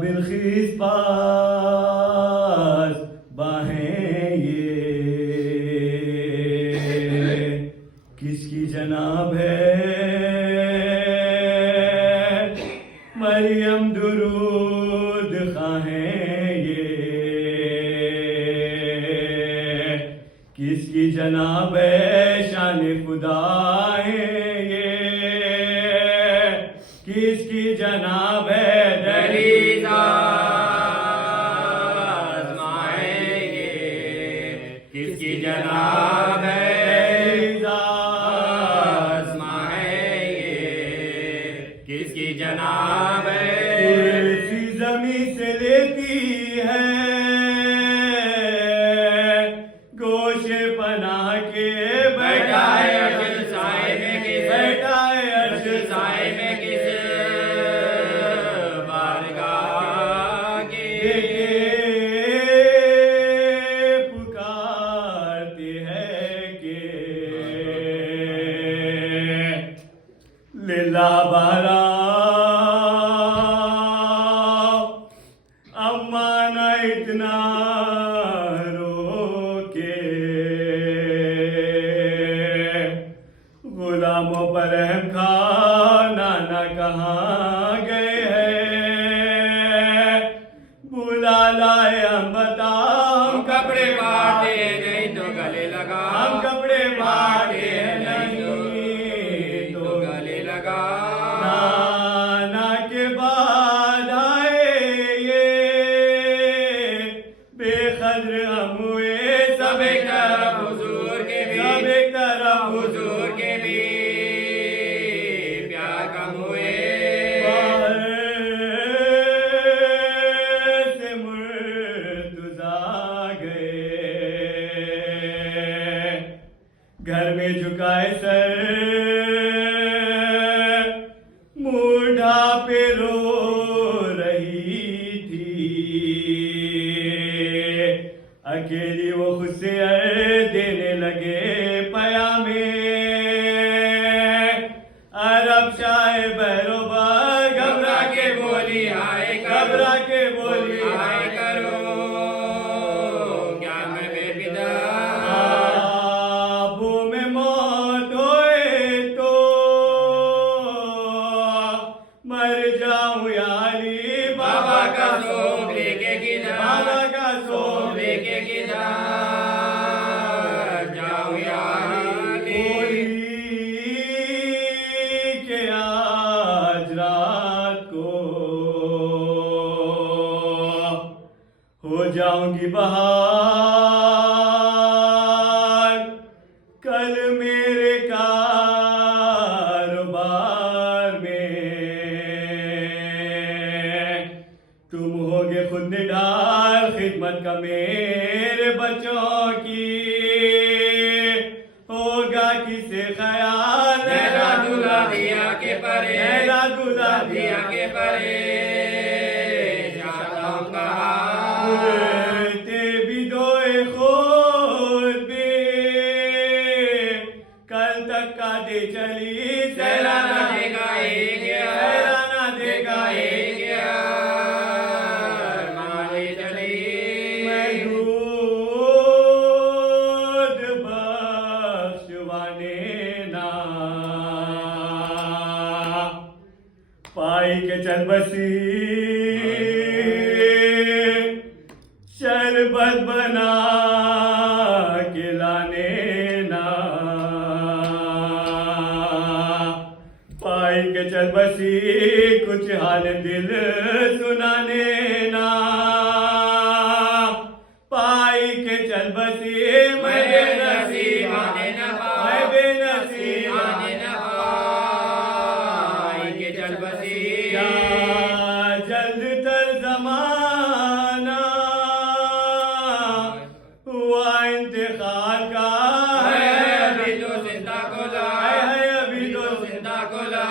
बिलखीस पास बाहें ये किसकी जनाब है, मरियम दुरूद खाहें ये किसकी जनाब है, शान खुदा है ये किसकी जनाब है, किसकी जनाब है, किसकी जनाब है। तुलसी जमी से लेती है गोशे पना के, बैठा है अर्श साए में किस, बैठा है अर्श साए में किस बारगाह के। पुकारती है कि लीला बारा अम्मा ना इतना रोके, गुलामों पर रहम खा, नाना कहाँ गए हैं, बुला लाए हम बताओ, हम कपड़े बांटे नहीं तो गले लगा, हम कपड़े बांटे नहीं तो गले लगा। नाना के बाद आए ये बेखद्र हम हुए, सब एक तरफ हुजूर के भी, सब एक तरफ हुजूर के भी प्यार कम हुए। बाहर से मुर्तजा गए, घर में झुकाए सर, मूढ़ा पे रो रही थी, अकेली वो खुद से देने लगे पयामे, अरब शाह बहरोबा घबरा के बोली आए घबरा के बोली आए करो क्या मैं बेपिदा। आबू में मौत होए तो मर जाऊं यारी, बाबा का सोम लेके किधर, बाबा का सोम लेके किधर जाऊं यारी। बोली के आज रात को हो जाऊंगी बहार, कल मेरे कारोबार में तुम होगे खुद निडार, खिदमत का मेरे बच्चों की होगा किसे ख्याल, मेरा दूल्हा दिया के परे, मेरा दूल्हा दिया के परे जाता हूं कहा। ते भी दोए खुद भी कल तक का दे चली, सहलाना देगा एक यार, सहलाना देगा एक यार माने चली। मैं दूध बख्शवाने ना पाई के चल बसी, शरबत बना के लाने ना पाई के चल बसी, कुछ हाल दिल सुनाने ना पाई के चल बसी, मैं बेनसीब आने न मैं बेनसीब आने न पाई के चल बसी। क्या जल्द तर जमाना हुआ इंतकाल का, है अभी तो जिंदा को ला, है अभी तो जिंदा को ला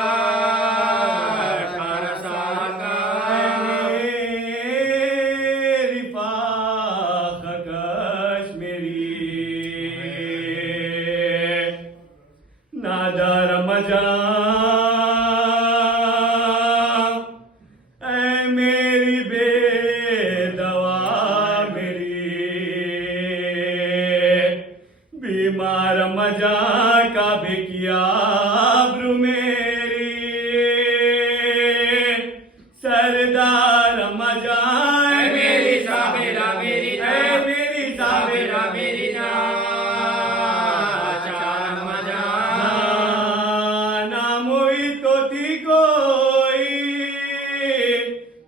18 साल का। मेरी बेदवा मेरी, बीमार मजा का भी किया आबरू मेरी, सरदार मजा मेरी साबेरा मेरी ना, मेरी साबेरा मेरी ना, चार मजा ना मोई तो थी कोई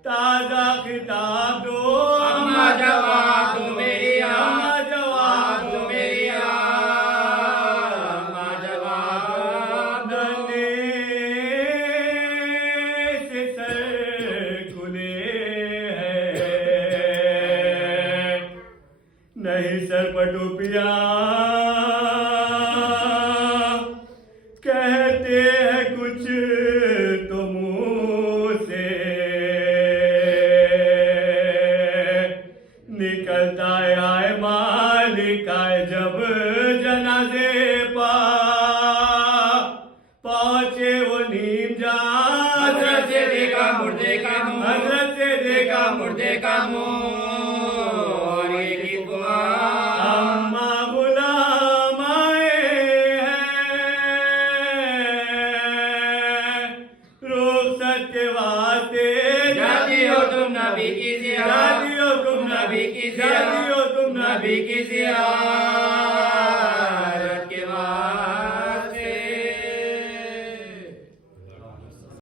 ताजा खिताब दो, अम्मा जवाब दो मेरी अम्मा जवाब दो मेरी अम्मा जवाब दो। धने से सर खुले हैं, नहीं सर पर टोपियां कहते हैं कुछ तो मुंह से, निकलता है आए मालिक आए जब जनाजे पा पहुंचे वो नीम जान, हजरत से देखा मुर्दे का मुंह, हजरत से देखा मुर्दे का मुंह और ये की दुआ। अम्मा गुलाम आए हैं, रोक सत्य वास्ते जाती हो तुम नबी की जिया, जाती हो तुम नबी की जिया, जाती हो तुम नबी की जिया।